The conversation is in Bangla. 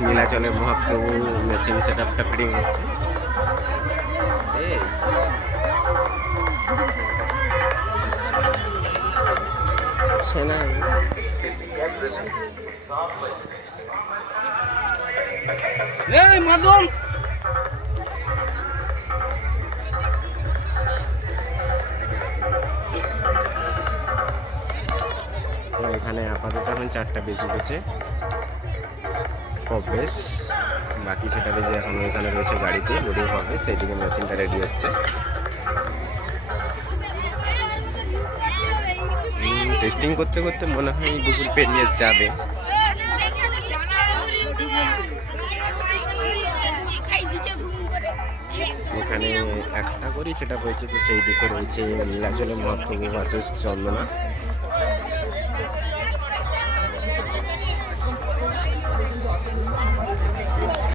নীলাচলে মহাপ্রভু মেশিন সেট আপটা ফিটিং হচ্ছে এই। এই মাদম এখানে আপাতত এখন চারটা বেজ উঠেছে বেশ। বাকি সেটা বেজে এখন ওইখানে রয়েছে গাড়িতে লোডিং হবে সেই দিকে মেশিনটা রেডি হচ্ছে। টেস্টিং করতে করতে মনে হয় দুপুর পেরিয়ে যাবে। এখানে একটা করি, সেটা হয়েছে তো সেই দিকে রয়েছে নীলাচলে মহাপ্রভু ভার্সেস চন্দনা।